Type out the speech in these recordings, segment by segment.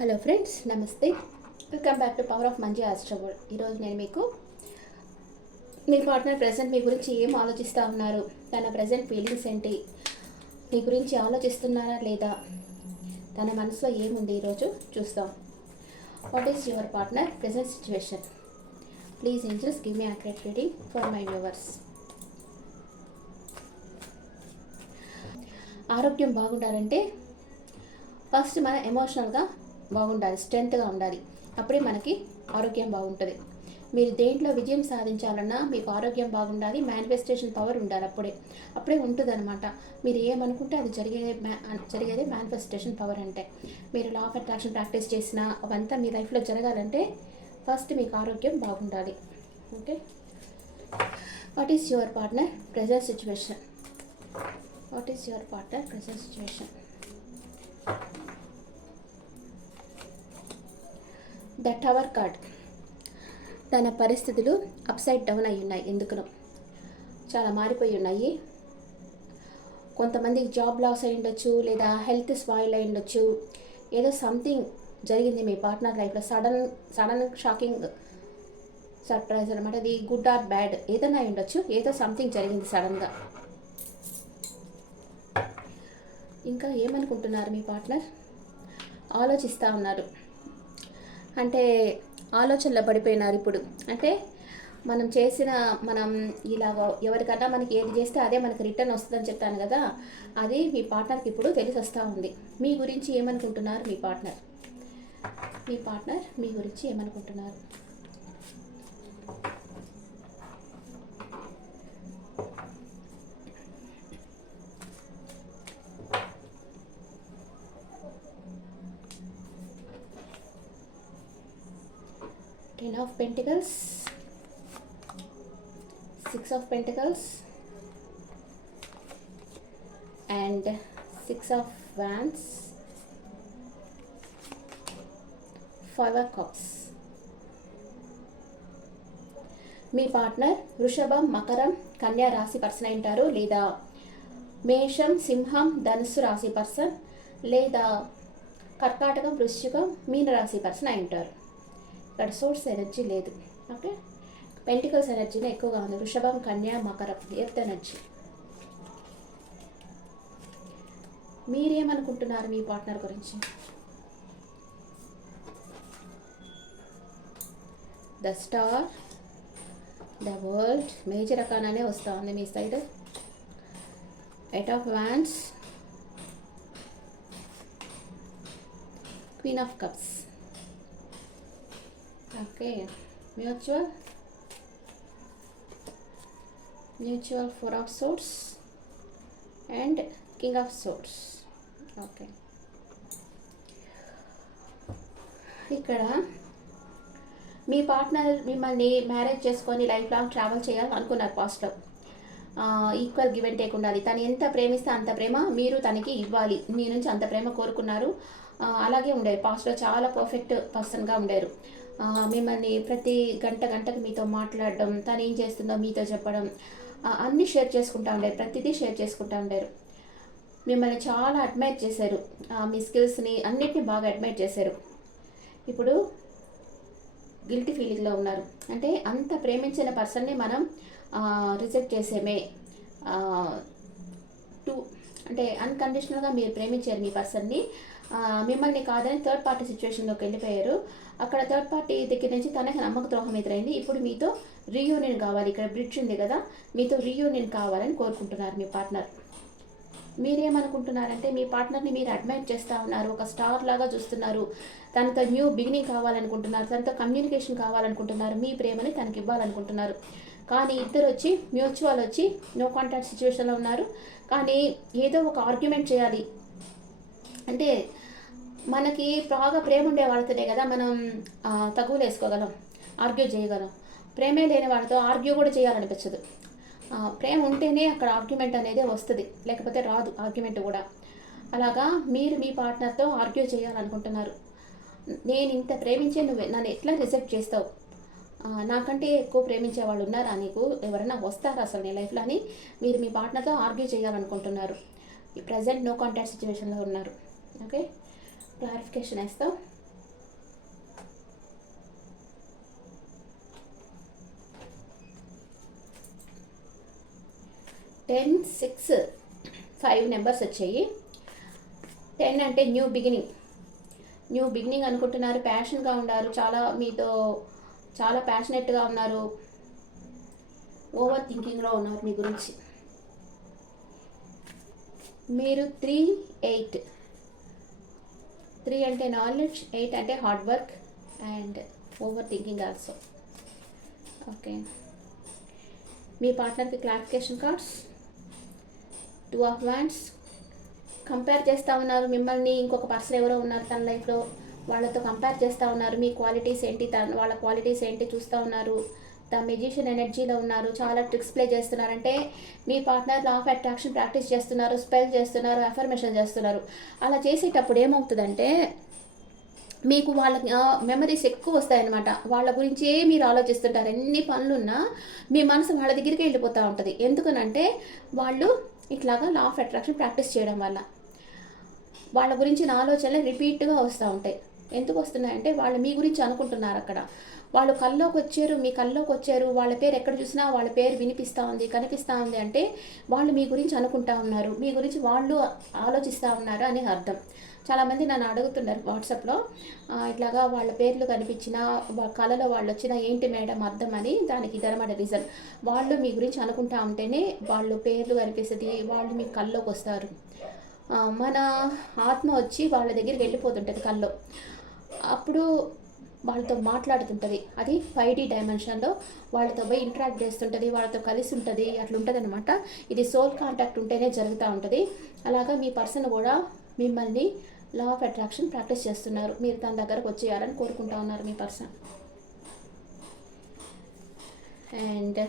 Hello friends, నమస్తే. Welcome back to power of Manji ఆస్ట్రోవర్. ఈరోజు నేను మీకు మీ పార్ట్నర్ ప్రజెంట్ మీ గురించి ఏం ఆలోచిస్తూ ఉన్నారు, తన ప్రజెంట్ ఫీలింగ్స్ ఏంటి, మీ గురించి ఆలోచిస్తున్నారా లేదా, తన మనసులో ఏముంది ఈరోజు చూస్తాం. What is your partner present situation? Please angels give me accurate reading for my viewers. ఆరోగ్యం బాగుండాలంటే ఫస్ట్ మన ఎమోషనల్గా బాగుండాలి, స్ట్రెంగ్త్గా ఉండాలి. అప్పుడే మనకి ఆరోగ్యం బాగుంటుంది. మీరు దేంట్లో విజయం సాధించాలన్నా మీకు ఆరోగ్యం బాగుండాలి, మేనిఫెస్టేషన్ పవర్ ఉండాలి. అప్పుడే ఉంటుంది అనమాట. మీరు ఏమనుకుంటే అది జరిగేదే మేనిఫెస్టేషన్ పవర్ అంటే. మీరు లా ఆఫ్ అట్రాక్షన్ ప్రాక్టీస్ చేసినా అవంతా మీ లైఫ్లో జరగాలంటే ఫస్ట్ మీకు ఆరోగ్యం బాగుండాలి. Okay, what is your partner present situation? What is your partner present situation? The tower card. తన పరిస్థితులు అప్సైడ్ డౌన్ అయి ఉన్నాయి, ఎందుకునో చాలా మారిపోయి ఉన్నాయి. కొంతమందికి జాబ్ లాస్ అయి ఉండొచ్చు, లేదా హెల్త్ స్పాయిల్ అయి ఉండొచ్చు. ఏదో సంథింగ్ జరిగింది మీ పార్ట్నర్ లైఫ్లో, సడన్ షాకింగ్ సర్ప్రైజ్ అనమాట. అది గుడ్ ఆర్ బ్యాడ్ ఏదైనా అయి ఉండొచ్చు. ఏదో సంథింగ్ జరిగింది సడన్గా. ఇంకా ఏమనుకుంటున్నారు మీ పార్ట్నర్? ఆలోచిస్తూ ఉన్నారు, అంటే ఆలోచనలో పడిపోయినారు ఇప్పుడు. అంటే మనం ఇలాగ ఎవరికన్నా మనకి ఏది చేస్తే అదే మనకి రిటర్న్ వస్తుందని చెప్తాను కదా, అది మీ పార్ట్నర్కి ఇప్పుడు తెలిసి వస్తూ ఉంది. మీ గురించి ఏమనుకుంటున్నారు మీ పార్ట్నర్? మీ గురించి ఏమనుకుంటున్నారు? Ten of Pentacles, Six of Pentacles, and Six of Wands, Five of Cups. Me partner వృషభం, మకరం, కన్యా రాశి పర్సన్ అంటారు, లేదా మేషం, సింహం, ధనుస్సు రాశి పర్సన్, లేదా కర్కాటకం, వృశ్చికం, మీన రాశి పర్సన్ అంటారు. ఇక్కడ సోర్స్ ఎనర్జీ లేదు. ఓకే, పెంటికల్స్ ఎనర్జీనే ఎక్కువగా ఉంది. వృషభం, కన్యా, మకరం ఎర్త్ ఎనర్జీ. మీరేమనుకుంటున్నారు మీ పార్ట్నర్ గురించి? The star, the world, major రకానే వస్తూ ఉంది మీ side. Eight of wands, queen of cups. Okay, mutual four of swords and king of swords. Okay, ఇక్కడ మీ పార్ట్నర్ మిమ్మల్ని మ్యారేజ్ చేసుకొని లైఫ్ లాంగ్ ట్రావెల్ చేయాలని అనుకున్నారు పాస్ట్లో. ఈక్వల్ గివ్ అండ్ టేక్ ఉండాలి. తను ఎంత ప్రేమిస్తే అంత ప్రేమ మీరు తనకి ఇవ్వాలి. మీ నుంచి అంత ప్రేమ కోరుకున్నారు. అలాగే ఉండేది పాస్ట్లో. చాలా పర్ఫెక్ట్ పర్సన్గా ఉండేరు. మిమ్మల్ని ప్రతి గంటకు మీతో మాట్లాడడం, తను ఏం చేస్తుందో మీతో చెప్పడం, అన్నీ షేర్ చేసుకుంటూ ఉండేరు. ప్రతిదీ షేర్ చేసుకుంటూ ఉండేరు. మిమ్మల్ని చాలా అడ్మైర్ చేశారు. మీ స్కిల్స్ని అన్నిటిని బాగా అడ్మైర్ చేశారు. ఇప్పుడు గిల్టీ ఫీలింగ్లో ఉన్నారు. అంటే అంత ప్రేమించిన పర్సన్ని మనం రిజెక్ట్ చేసేమే. అంటే అన్కండిషనల్గా మీరు ప్రేమించారు మీ పర్సన్ని. మిమ్మల్ని కాదని థర్డ్ పార్టీ సిచ్యువేషన్లోకి వెళ్ళిపోయారు. అక్కడ థర్డ్ పార్టీ దగ్గర నుంచి తనకి నమ్మక ద్రోహం ఎదురైంది. ఇప్పుడు మీతో రీయూనియన్ కావాలి. ఇక్కడ బ్రిడ్జ్ ఉంది కదా, మీతో రీయూనియన్ కావాలని కోరుకుంటున్నారు మీ పార్ట్నర్. మీరేమనుకుంటున్నారంటే మీ పార్ట్నర్ని మీరు అడ్మైర్ చేస్తూ ఉన్నారు, ఒక స్టార్ లాగా చూస్తున్నారు. తనతో న్యూ బిగినింగ్ కావాలనుకుంటున్నారు, తనతో కమ్యూనికేషన్ కావాలనుకుంటున్నారు, మీ ప్రేమని తనకి ఇవ్వాలనుకుంటున్నారు. కానీ ఇద్దరు వచ్చి మ్యూచువల్ వచ్చి నో కాంటాక్ట్ సిచ్యువేషన్లో ఉన్నారు. కానీ ఏదో ఒక ఆర్గ్యుమెంట్ చేయాలి. అంటే మనకి బాగా ప్రేమ ఉండే వాళ్ళతోనే కదా మనం తగువులు వేసుకోగలం, ఆర్గ్యూ చేయగలం. ప్రేమే లేని వాళ్ళతో ఆర్గ్యూ కూడా చేయాలనిపించదు. ప్రేమ ఉంటేనే అక్కడ ఆర్గ్యుమెంట్ అనేది వస్తుంది, లేకపోతే రాదు ఆర్గ్యుమెంట్ కూడా. అలాగా మీరు మీ పార్ట్నర్తో ఆర్గ్యూ చేయాలనుకుంటున్నారు. నేను ఇంత ప్రేమించే నువ్వు నన్ను ఎట్లా రిజెక్ట్ చేస్తావు, నాకంటే ఎక్కువ ప్రేమించే వాళ్ళు ఉన్నారా, నీకు ఎవరైనా వస్తారా అసలు నీ లైఫ్లో అని మీరు మీ పార్ట్నర్తో ఆర్గ్యూ చేయాలనుకుంటున్నారు. ప్రజెంట్ నో కాంటాక్ట్ సిచ్యువేషన్లో ఉన్నారు. ఓకే, క్లారిఫికేషన్ వేస్తాం. 10, 6, 5 నెంబర్స్ వచ్చాయి. 10 అంటే న్యూ బిగినింగ్ అనుకుంటున్నారు. ప్యాషన్గా ఉన్నారు, మీతో చాలా ప్యాషనెట్గా ఉన్నారు, ఓవర్ థింకింగ్లో ఉన్నారు మీ గురించి. మీరు 3, 8 అంటే నాలెడ్జ్, 8 అంటే hard work and over thinking also. Okay, మీ పార్ట్నర్కి clarification cards, 2 of wands. Compare చేస్తూ ఉన్నారు మిమ్మల్ని, ఇంకొక పర్సన్ ఎవరో ఉన్నారు తన లైఫ్లో, వాళ్ళతో కంపేర్ చేస్తూ ఉన్నారు. మీ క్వాలిటీస్ ఏంటి, వాళ్ళ క్వాలిటీస్ ఏంటి చూస్తూ ఉన్నారు. ద మెజిషియన్ ఎనర్జీలో ఉన్నారు, చాలా ట్రిక్స్ ప్లే చేస్తున్నారంటే మీ partner law of attraction practice చేస్తున్నారు, స్పెల్ చేస్తున్నారు, అఫర్మేషన్ చేస్తున్నారు. అలా చేసేటప్పుడు ఏమవుతుందంటే మీకు వాళ్ళ మెమరీస్ ఎక్కువ వస్తాయన్నమాట. వాళ్ళ గురించే మీరు ఆలోచిస్తుంటారు. ఎన్ని పనులున్నా మీ మనసు వాళ్ళ దగ్గరికి వెళ్ళిపోతూ ఉంటుంది. ఎందుకనంటే వాళ్ళు ఇట్లాగా లా ఆఫ్ అట్రాక్షన్ ప్రాక్టీస్ చేయడం వల్ల వాళ్ళ గురించిన ఆలోచనలు రిపీట్గా వస్తూ ఉంటాయి. ఎందుకు వస్తున్నాయంటే వాళ్ళు మీ గురించి అనుకుంటున్నారు. అక్కడ వాళ్ళు కల్లోకి వచ్చారు, మీ కల్లోకి వచ్చారు, వాళ్ళ పేరు ఎక్కడ చూసినా వాళ్ళ పేరు వినిపిస్తూ ఉంది, కనిపిస్తూ ఉంది అంటే వాళ్ళు మీ గురించి అనుకుంటా ఉన్నారు, మీ గురించి వాళ్ళు ఆలోచిస్తూ ఉన్నారు అని అర్థం. చాలామంది నన్ను అడుగుతున్నారు వాట్సాప్లో, ఇట్లాగా వాళ్ళ పేర్లు కనిపించినా కళలో వాళ్ళు వచ్చినా ఏంటి మేడం అర్థం అని. దానికి ఇదనమాట రీజన్. వాళ్ళు మీ గురించి అనుకుంటా ఉంటేనే వాళ్ళు పేర్లు కనిపిస్తుంది, వాళ్ళు మీ కల్లోకి వస్తారు. మన ఆత్మ వచ్చి వాళ్ళ దగ్గరికి వెళ్ళిపోతుంటుంది కల్లో. అప్పుడు వాళ్ళతో మాట్లాడుతుంటుంది. అది 5D డైమెన్షన్లో వాళ్ళతో పోయి ఇంటరాక్ట్ చేస్తుంటుంది, వాళ్ళతో కలిసి ఉంటుంది. అట్లుంటుంది అనమాట. ఇది సోల్ కాంటాక్ట్ ఉంటేనే జరుగుతూ ఉంటుంది. అలాగా మీ పర్సన్ కూడా మిమ్మల్ని లా ఆఫ్ అట్రాక్షన్ ప్రాక్టీస్ చేస్తున్నారు. మీరు తన దగ్గరకు వచ్చేయాలని కోరుకుంటా ఉన్నారు మీ పర్సన్. అండ్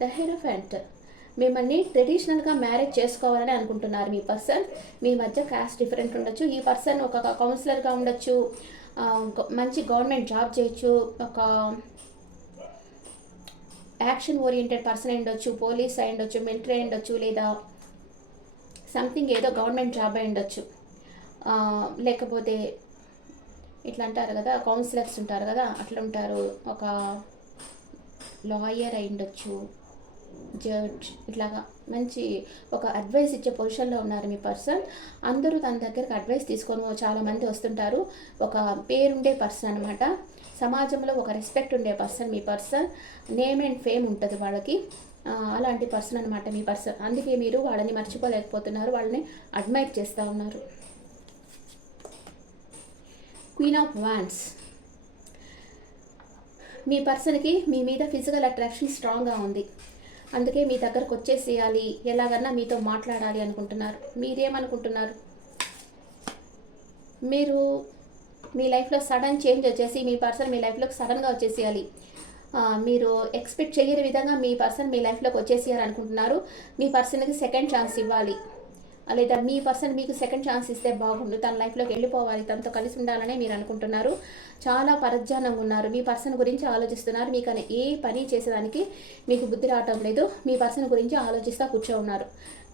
ద హెరోఫెంట్, మిమ్మల్ని ట్రెడిషనల్గా మ్యారేజ్ చేసుకోవాలని అనుకుంటున్నారు మీ పర్సన్. మీ మధ్య క్యాస్ట్ డిఫరెంట్ ఉండొచ్చు. ఈ పర్సన్ ఒక కౌన్సిలర్గా ఉండొచ్చు, మంచి గవర్నమెంట్ జాబ్ చేయొచ్చు, ఒక యాక్షన్ ఓరియంటెడ్ పర్సన్ అయి ఉండొచ్చు, పోలీస్ అయి ఉండొచ్చు, మిలిటరీ అయి ఉండొచ్చు, లేదా సంథింగ్ ఏదో గవర్నమెంట్ జాబ్ అయి ఉండొచ్చు. లేకపోతే ఇట్లా అంటారు కదా, కౌన్సిలర్స్ ఉంటారు కదా, అట్లా ఉంటారు. ఒక లాయర్ అయి ఉండొచ్చు, జడ్జ్, ఇట్లాగా మంచి ఒక అడ్వైస్ ఇచ్చే పొజిషన్లో ఉన్నారు మీ పర్సన్. అందరూ తన దగ్గరకు అడ్వైస్ తీసుకొని చాలామంది వస్తుంటారు. ఒక పేరుండే పర్సన్ అనమాట. సమాజంలో ఒక రెస్పెక్ట్ ఉండే పర్సన్ మీ పర్సన్. నేమ్ అండ్ ఫేమ్ ఉంటుంది వాళ్ళకి. అలాంటి పర్సన్ అనమాట మీ పర్సన్. అందుకే మీరు వాళ్ళని మర్చిపోలేకపోతున్నారు, వాళ్ళని అడ్మైర్ చేస్తూ ఉన్నారు. క్వీన్ ఆఫ్ వాండ్స్, మీ పర్సన్కి మీ మీద ఫిజికల్ అట్రాక్షన్ స్ట్రాంగ్గా ఉంది. అందుకే మీ దగ్గరకు వచ్చేసేయాలి, ఎలాగన్నా మీతో మాట్లాడాలి అనుకుంటున్నారు. మీరేమనుకుంటున్నారు? మీరు మీ లైఫ్లో సడన్ చేంజ్ వచ్చేసి మీ పర్సన్ మీ లైఫ్లోకి సడన్గా వచ్చేసేయాలి. మీరు ఎక్స్పెక్ట్ చేయని విధంగా మీ పర్సన్ మీ లైఫ్లోకి వచ్చేసేయాలి అనుకుంటున్నారు. మీ పర్సన్కి సెకండ్ ఛాన్స్ ఇవ్వాలి, లేదా మీ పర్సన్ మీకు సెకండ్ ఛాన్స్ ఇస్తే బాగుండు, తన లైఫ్లోకి వెళ్ళిపోవాలి, తనతో కలిసి ఉండాలనే మీరు అనుకుంటున్నారు. చాలా పరధ్యానంగా ఉన్నారు, మీ పర్సన్ గురించి ఆలోచిస్తున్నారు. మీకు ఏ పని చేసేదానికి మీకు బుద్ధి రావటం లేదు, మీ పర్సన్ గురించి ఆలోచిస్తూ కూర్చో ఉన్నారు.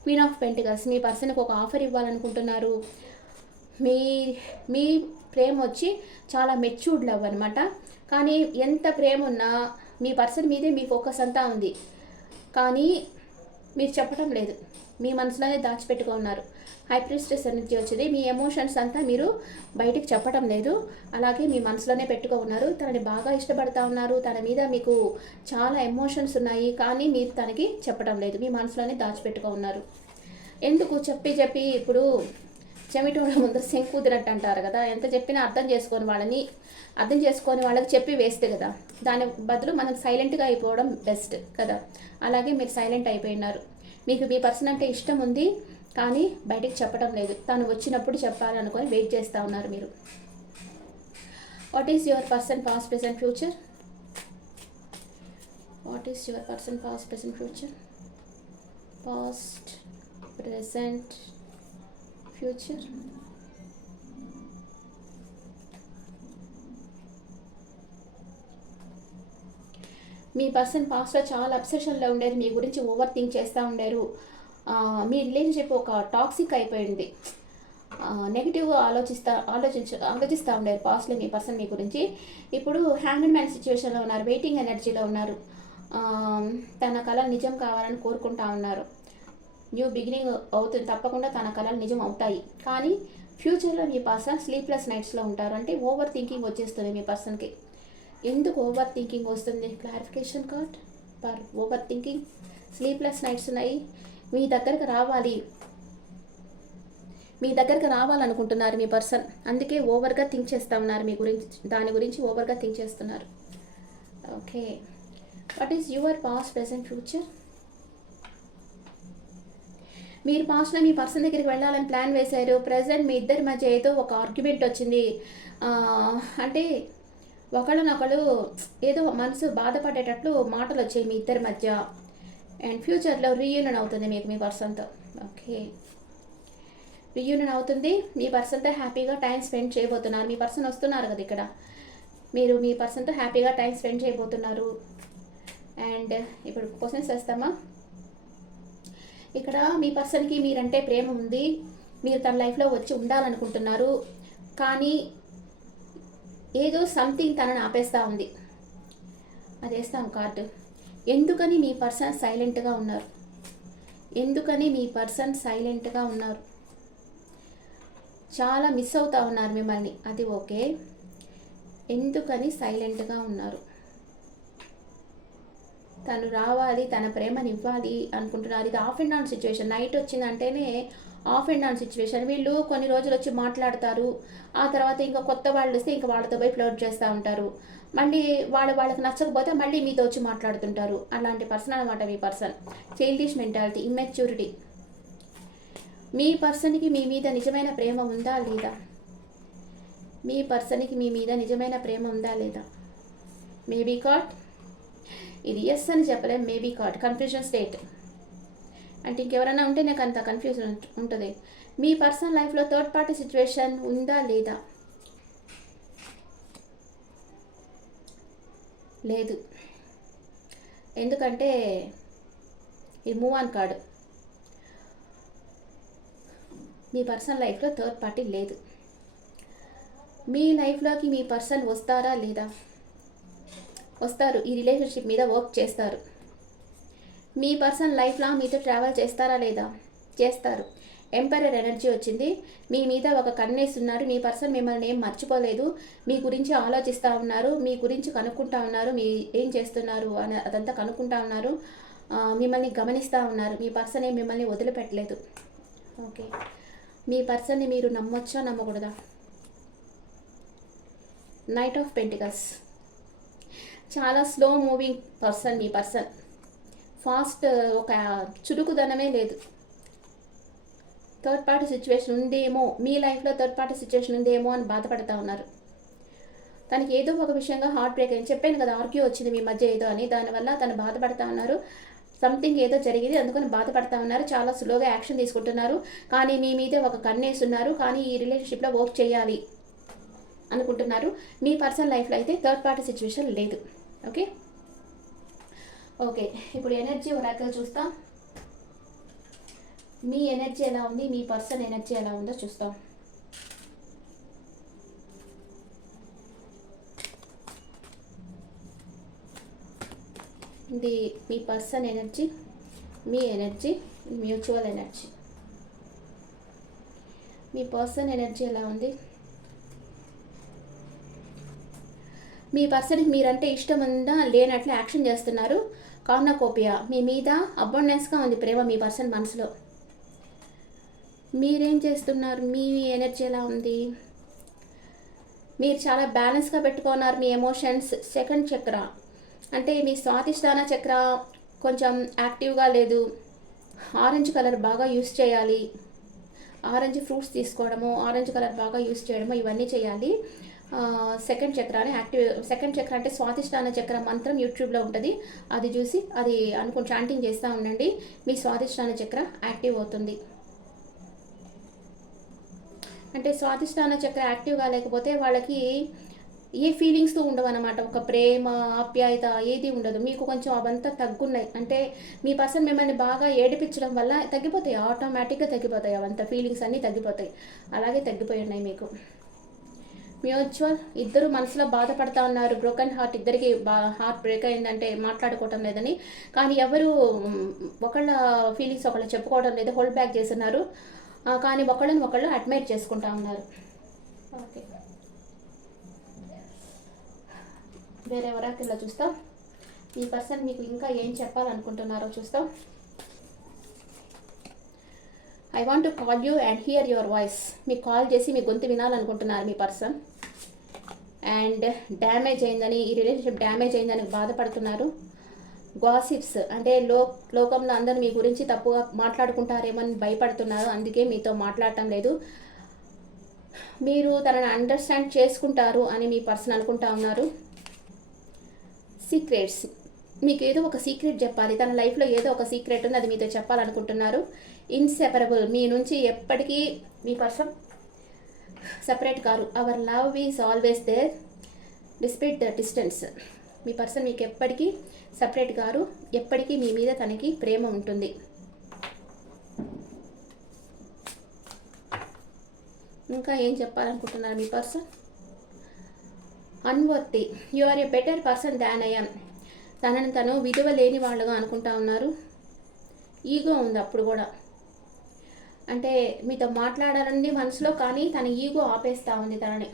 క్వీన్ ఆఫ్ పెంటికల్స్, మీ పర్సన్కి ఒక ఆఫర్ ఇవ్వాలనుకుంటున్నారు. మీ ప్రేమ వచ్చి చాలా మెచ్యూర్డ్ లవ్ అనమాట. కానీ ఎంత ప్రేమ ఉన్నా మీ పర్సన్ మీదే మీ ఫోకస్ అంతా ఉంది, కానీ మీరు చెప్పడం లేదు, మీ మనసులోనే దాచిపెట్టుకో ఉన్నారు. హై ప్రీస్టెస్ ఎనర్జీ వచ్చింది. మీ ఎమోషన్స్ అంతా మీరు బయటికి చెప్పడం లేదు, అలాగే మీ మనసులోనే పెట్టుకో ఉన్నారు. తనని బాగా ఇష్టపడతా ఉన్నారు, తన మీద మీకు చాలా ఎమోషన్స్ ఉన్నాయి, కానీ మీరు తనకి చెప్పడం లేదు, మీ మనసులోనే దాచిపెట్టుకో ఉన్నారు. ఎందుకు చెప్పి ఇప్పుడు చెమిటోడ ముందు శంకుదినట్టు అంటారు కదా, ఎంత చెప్పినా అర్థం చేసుకొని వాళ్ళకి చెప్పి వేస్తే కదా, దాని బదులు మనం సైలెంట్గా అయిపోవడం బెస్ట్ కదా. అలాగే మీరు సైలెంట్ అయిపోయినారు. మీకు మీ పర్సన్ అంటే ఇష్టం ఉంది, కానీ బయటికి చెప్పడం లేదు, తను వచ్చినప్పుడు చెప్పాలనుకొని వెయిట్ చేస్తూ ఉన్నారు మీరు. What is your person past present future? What is your person past present future? Past present future. Me person పాస్ట్లో చాలా అబ్సెషన్లో ఉండేది, మీ గురించి ఓవర్ థింక్ చేస్తూ ఉండారు. మీ రిలేషన్షిప్ ఒక టాక్సిక్ అయిపోయింది, నెగిటివ్గా ఆలోచిస్తూ ఉండారు పాస్ట్లో మీ పర్సన్ మీ గురించి. ఇప్పుడు హ్యాంగ్డ్ మ్యాన్ సిచ్యువేషన్లో ఉన్నారు, వెయిటింగ్ ఎనర్జీలో ఉన్నారు. తన కళలు నిజం కావాలని కోరుకుంటా ఉన్నారు. న్యూ బిగినింగ్ అవుతుంది, తప్పకుండా తన కళలు నిజం అవుతాయి. కానీ ఫ్యూచర్లో మీ పర్సన్ స్లీప్లెస్ నైట్స్లో ఉంటారు. అంటే ఓవర్ థింకింగ్ వచ్చేస్తుంది మీ పర్సన్కి. ఎందుకు ఓవర్ థింకింగ్ వస్తుంది? Clarification card for over thinking. Sleepless nights ఉన్నాయి. మీ దగ్గరకు రావాలనుకుంటున్నారు మీ పర్సన్. అందుకే ఓవర్గా థింక్ చేస్తూ ఉన్నారు మీ గురించి, దాని గురించి ఓవర్గా థింక్ చేస్తున్నారు. Okay, what is your past, present, future? మీరు పాస్ట్లో మీ పర్సన్ దగ్గరికి వెళ్ళాలని ప్లాన్ వేశారు. ప్రజెంట్ మీ ఇద్దరి మధ్య ఏదో ఒక ఆర్గ్యుమెంట్ వచ్చింది. అంటే ఒకళ్ళనొకళ్ళు ఏదో మనసు బాధపడేటట్లు మాటలు వచ్చాయి మీ ఇద్దరి మధ్య. అండ్ ఫ్యూచర్లో రీయూనియన్ అవుతుంది మీకు మీ పర్సన్తో. ఓకే, రీయూనియన్ అవుతుంది. మీ పర్సన్తో హ్యాపీగా టైం స్పెండ్ చేయబోతున్నారు. మీ పర్సన్ వస్తున్నారు కదా ఇక్కడ, మీరు మీ పర్సన్తో హ్యాపీగా టైం స్పెండ్ చేయబోతున్నారు. అండ్ ఇప్పుడు క్వశ్చన్స్ వేస్తామా? ఇక్కడ మీ పర్సన్కి మీరంటే ప్రేమ ఉంది, మీరు తన లైఫ్లో వచ్చి ఉండాలనుకుంటున్నారు. కానీ ఏదో సంథింగ్ తనని ఆపేస్తూ ఉంది. అది వేస్తాం కార్డు. ఎందుకని మీ పర్సన్ సైలెంట్గా ఉన్నారు? ఎందుకని మీ పర్సన్ సైలెంట్గా ఉన్నారు? చాలా మిస్ అవుతూ ఉన్నారు మిమ్మల్ని, అది ఓకే. ఎందుకని సైలెంట్గా ఉన్నారు? తను రావాలి, తన ప్రేమని ఇవ్వాలి అనుకుంటున్నారు. ఇది off and on situation. Night వచ్చిందంటేనే ఆఫ్ అండ్ ఆన్ సిచ్యువేషన్. వీళ్ళు కొన్ని రోజులు వచ్చి మాట్లాడతారు, ఆ తర్వాత ఇంకా కొత్త వాళ్ళు వస్తే ఇంకా వాళ్ళతో పోయి ఫ్లర్ట్ చేస్తూ ఉంటారు. మళ్ళీ వాళ్ళకి నచ్చకపోతే మళ్ళీ మీతో వచ్చి మాట్లాడుతుంటారు. అలాంటి పర్సన్ అనమాట మీ పర్సన్. Childish mentality, immaturity. మీ పర్సన్కి మీ మీద నిజమైన ప్రేమ ఉందా లేదా? మీ పర్సన్కి మీ మీద నిజమైన ప్రేమ ఉందా లేదా? Maybe card. ఇది ఎస్ అని చెప్పలేం. Maybe card confusion state. అంటే ఇంకెవరైనా ఉంటే నాకు అంత కన్ఫ్యూజన్ ఉంటుంది. మీ పర్సనల్ లైఫ్లో థర్డ్ పార్టీ సిచ్యువేషన్ ఉందా లేదా? లేదు. ఎందుకంటే ఇది move on card. Me personal లైఫ్లో థర్డ్ పార్టీ లేదు. మీ లైఫ్లోకి మీ పర్సన్ వస్తారా లేదా? వస్తారు. ఈ రిలేషన్షిప్ మీద వర్క్ చేస్తారు. మీ పర్సన్ లైఫ్లో మీతో ట్రావెల్ చేస్తారా లేదా? చేస్తారు. ఎంపరర్ ఎనర్జీ వచ్చింది. మీ మీద ఒక కన్నేస్తున్నారు. మీ పర్సన్ మిమ్మల్ని ఏం మర్చిపోలేదు, మీ గురించి ఆలోచిస్తూ ఉన్నారు, మీ గురించి కనుక్కుంటా ఉన్నారు, మీ ఏం చేస్తున్నారు అని అదంతా కనుక్కుంటా ఉన్నారు, మిమ్మల్ని గమనిస్తూ ఉన్నారు. మీ పర్సన్ ఏం మిమ్మల్ని వదిలిపెట్టలేదు. ఓకే, మీ పర్సన్ని మీరు నమ్మొచ్చా నమ్మకూడదా? Knight of pentacles. చాలా స్లో మూవింగ్ పర్సన్ మీ పర్సన్. ఫాస్ట్, ఒక చురుకుదనమే లేదు. థర్డ్ పార్టీ సిచ్యువేషన్ ఉందేమో, మీ లైఫ్లో థర్డ్ పార్టీ సిచ్యువేషన్ ఉందేమో అని బాధపడుతూ ఉన్నారు. తనకి ఏదో ఒక విషయంగా హార్ట్ బ్రేక్ అయింది. చెప్పాను కదా, ఆర్గ్యూ వచ్చింది మీ మధ్య ఏదో అని. దానివల్ల తను బాధపడుతూ ఉన్నారు. సంథింగ్ ఏదో జరిగింది, అందుకని బాధపడుతూ ఉన్నారు. చాలా స్లోగా యాక్షన్ తీసుకుంటున్నారు. కానీ మీ మీదే ఒక కన్నేస్తున్నారు. కానీ ఈ రిలేషన్షిప్లో వర్క్ చేయాలి అనుకుంటున్నారు. మీ పర్సనల్ లైఫ్లో అయితే థర్డ్ పార్టీ సిచ్యువేషన్ లేదు. ఓకే ఓకే, ఇప్పుడు ఎనర్జీ ఒరాకిల్ చూస్తాం. మీ ఎనర్జీ ఎలా ఉంది, మీ పర్సన్ ఎనర్జీ ఎలా ఉందో చూస్తాం. ఇది మీ పర్సన్ ఎనర్జీ, మీ ఎనర్జీ, మ్యూచువల్ ఎనర్జీ. మీ పర్సన్ ఎనర్జీ ఎలా ఉంది? మీ పర్సన్కి మీరంటే ఇష్టం ఉందా లేనట్లు యాక్షన్ చేస్తున్నారు. కార్నకోపియా. మీ మీద అబండెన్స్గా ఉంది ప్రేమ మీ పర్సన్ మనసులో. మీరేం చేస్తున్నారు? మీ ఎనర్జీ ఎలా ఉంది? మీరు చాలా బ్యాలెన్స్గా పెట్టుకున్నారు మీ ఎమోషన్స్. సెకండ్ చక్ర అంటే మీ స్వాధిష్టాన చక్ర కొంచెం యాక్టివ్గా లేదు. ఆరెంజ్ కలర్ బాగా యూస్ చేయాలి. ఆరెంజ్ ఫ్రూట్స్ తీసుకోవడము, ఆరెంజ్ కలర్ బాగా యూస్ చేయడము, ఇవన్నీ చేయాలి. సెకండ్ చక్రాన్ని యాక్టివ్. సెకండ్ చక్ర అంటే స్వాధిష్టాన చక్ర మంత్రం యూట్యూబ్లో ఉంటుంది, అది చూసి అది అనుకుని చాంటింగ్ చేస్తూ ఉండండి. మీ స్వాధిష్టాన చక్ర యాక్టివ్ అవుతుంది. అంటే స్వాధిష్టాన చక్ర యాక్టివ్గా లేకపోతే వాళ్ళకి ఏ ఫీలింగ్స్తో ఉండవు అన్నమాట. ఒక ప్రేమ, ఆప్యాయత ఏది ఉండదు. మీకు కొంచెం అవంతా తగ్గున్నాయి. అంటే మీ పర్సన్ మిమ్మల్ని బాగా ఏడిపించడం వల్ల తగ్గిపోతాయి, ఆటోమేటిక్గా తగ్గిపోతాయి. అవంతా ఫీలింగ్స్ అన్నీ తగ్గిపోతాయి. అలాగే తగ్గిపోయి ఉన్నాయి మీకు. మ్యూచువల్ ఇద్దరు మనసులో బాధపడతా ఉన్నారు. బ్రోకెన్ హార్ట్, ఇద్దరికి హార్ట్ బ్రేక్ అయిందంటే మాట్లాడుకోవటం లేదని. కానీ ఎవరు ఒకళ్ళ ఫీలింగ్స్ ఒకళ్ళు చెప్పుకోవడం లేదు, హోల్డ్ బ్యాక్ చేస్తున్నారు. కానీ ఒకళ్ళని ఒకళ్ళు అడ్మైర్ చేసుకుంటా ఉన్నారు. ఓకే, వేరే వరాకిల్లో చూస్తాం. ఈ పర్సన్ మీకు ఇంకా ఏం చెప్పాలనుకుంటున్నారో చూస్తాం. I want to call you and here your voice. మీకు కాల్ చేసి మీ గొంతు వినాలనుకుంటున్నారు మీ పర్సన్. అండ్ డ్యామేజ్ అయిందని, ఈ రిలేషన్షిప్ డ్యామేజ్ అయిందని బాధపడుతున్నారు. గాసిప్స్ అంటే లోకంలో అందరూ మీ గురించి తప్పుగా మాట్లాడుకుంటారేమని భయపడుతున్నారు. అందుకే మీతో మాట్లాడటం లేదు. మీరు తనని అండర్స్టాండ్ చేసుకుంటారు అని మీ పర్సన్ అనుకుంటా ఉన్నారు. సీక్రెట్స్, మీకు ఏదో ఒక సీక్రెట్ చెప్పాలి. తన లైఫ్లో ఏదో ఒక సీక్రెట్ ఉంది, అది మీతో చెప్పాలనుకుంటున్నారు. ఇన్సెపరబుల్, మీ నుంచి ఎప్పటికీ మీ పర్సన్ సపరేట్ కారు. Our love is always there despite the distance. మీ పర్సన్ మీకు ఎప్పటికీ సపరేట్ కారు, ఎప్పటికీ మీ మీద తనకి ప్రేమ ఉంటుంది. ఇంకా ఏం చెప్పాలనుకుంటున్నారు మీ person? Unworthy, you are a better person than I am. తనని తను విలువ లేని వాళ్ళుగా అనుకుంటా ఉన్నారు. ఈగో ఉంది అప్పుడు కూడా, అంటే మీతో మాట్లాడాలని మనసులో, కానీ తన ఈగో ఆపేస్తూ ఉంది తనని.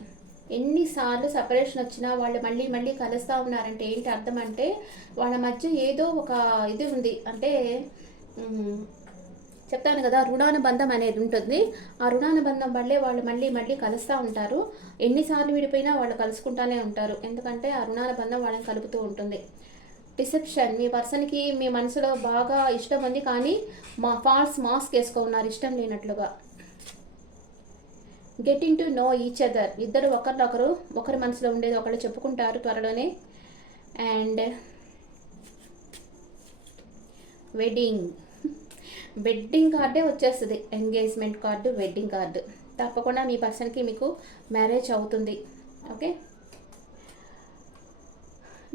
ఎన్నిసార్లు సపరేషన్ వచ్చినా వాళ్ళు మళ్ళీ మళ్ళీ కలుస్తూ ఉన్నారంటే ఏంటి అర్థం అంటే వాళ్ళ మధ్య ఏదో ఒక ఇది ఉంది. అంటే చెప్తాను కదా, రుణానుబంధం అనేది ఉంటుంది. ఆ రుణానుబంధం వల్లే వాళ్ళు మళ్ళీ మళ్ళీ కలుస్తూ ఉంటారు. ఎన్నిసార్లు విడిపోయినా వాళ్ళు కలుసుకుంటానే ఉంటారు, ఎందుకంటే ఆ రుణానుబంధం వాళ్ళని కలుపుతూ ఉంటుంది. డిసెప్షన్, మీ పర్సన్కి మీ మనసులో బాగా ఇష్టం ఉంది, కానీ ఫాల్స్ మాస్క్ వేసుకున్నారు ఇష్టం లేనట్లుగా. Getting to know each other, ఇద్దరు ఒకరినొకరు ఒకరి మనసులో ఉండేది ఒకళ్ళు చెప్పుకుంటారు త్వరలోనే. అండ్ వెడ్డింగ్ కార్డే వచ్చేస్తుంది. Engagement card, wedding card. తప్పకుండా మీ పర్సన్కి మీకు మ్యారేజ్ అవుతుంది. ఓకే,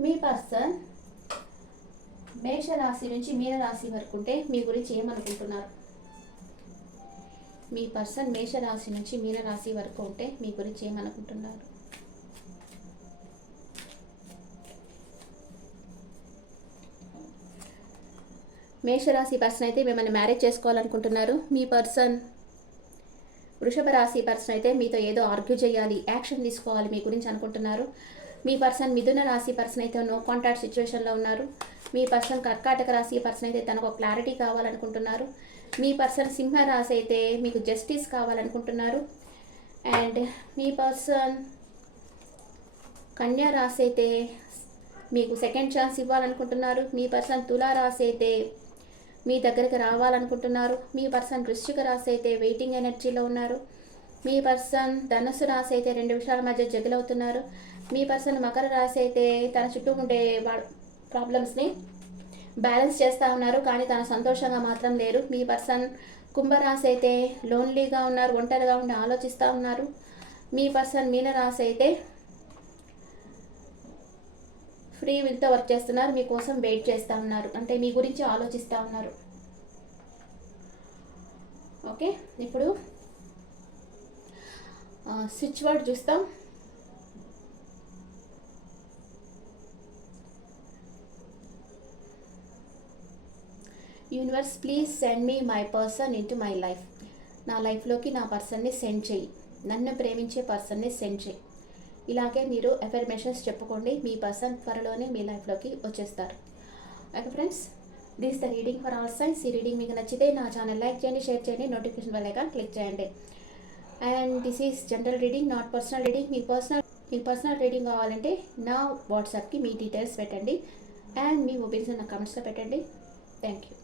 మీ పర్సన్ మేషరాశి నుంచి మీనరాశి వరకు ఉంటే మీ గురించి ఏమనుకుంటున్నారు? మీ పర్సన్ మేషరాశి నుంచి మీనరాశి వరకు ఉంటే మీ గురించి ఏమనుకుంటున్నారు? మేషరాశి పర్సన్ అయితే మిమ్మల్ని మ్యారేజ్ చేసుకోవాలనుకుంటున్నారు. మీ పర్సన్ వృషభ రాశి పర్సన్ అయితే మీతో ఏదో ఆర్గ్యూ చేయాలి, యాక్షన్ తీసుకోవాలి మీ గురించి అనుకుంటున్నారు. మీ పర్సన్ మిథున రాశి పర్సన్ అయితే నో కాంటాక్ట్ సిచ్యువేషన్లో ఉన్నారు. మీ పర్సన్ కర్కాటక రాశి పర్సన్ అయితే తనకు క్లారిటీ కావాలనుకుంటున్నారు. మీ పర్సన్ సింహ రాశి అయితే మీకు జస్టిస్ కావాలనుకుంటున్నారు. అండ్ మీ పర్సన్ కన్యా రాశి అయితే మీకు సెకండ్ ఛాన్స్ ఇవ్వాలనుకుంటున్నారు. మీ పర్సన్ తులా రాశి అయితే మీ దగ్గరికి రావాలనుకుంటున్నారు. మీ పర్సన్ వృశ్చిక రాశి అయితే వెయిటింగ్ ఎనర్జీలో ఉన్నారు. మీ పర్సన్ ధనుసు రాశి అయితే రెండు విషయాల మధ్య జగిలవుతున్నారు. మీ పర్సన్ మకర రాశి అయితే తన చుట్టూ ఉండే ప్రాబ్లమ్స్ని బ్యాలెన్స్ చేస్తూ ఉన్నారు, కానీ తన సంతోషంగా మాత్రం లేరు. మీ పర్సన్ కుంభరాశి అయితే లోన్లీగా ఉన్నారు, ఒంటరిగా ఉండి ఆలోచిస్తూ ఉన్నారు. మీ పర్సన్ మీనరాశి అయితే ఫ్రీ విల్తో వర్క్ చేస్తున్నారు, మీకోసం వెయిట్ చేస్తూ ఉన్నారు, అంటే మీ గురించి ఆలోచిస్తూ ఉన్నారు. ఓకే, ఇప్పుడు స్విచ్ వర్డ్ చూస్తాం. Universe please send me my person into my life. నా లైఫ్లోకి నా పర్సన్ని సెండ్ చేయి, నన్ను ప్రేమించే పర్సన్ని సెండ్ చేయి. ఇలాగే మీరు అఫర్మేషన్స్ చెప్పుకోండి, మీ పర్సన్ త్వరలోనే మీ లైఫ్లోకి వచ్చేస్తారు. Okay friends, this the reading for all science. ఈ రీడింగ్ మీకు నచ్చితే నా ఛానల్ లైక్ చేయండి, షేర్ చేయండి, నోటిఫికేషన్ బెల్ ఐకాన్ క్లిక్ చేయండి. And this is general reading, not personal reading. Me personal reading కావాలంటే నా వాట్సాప్కి మీ డీటెయిల్స్ పెట్టండి అండ్ మీ ఒపీనియన్ నా కమెంట్స్లో పెట్టండి. Thank you.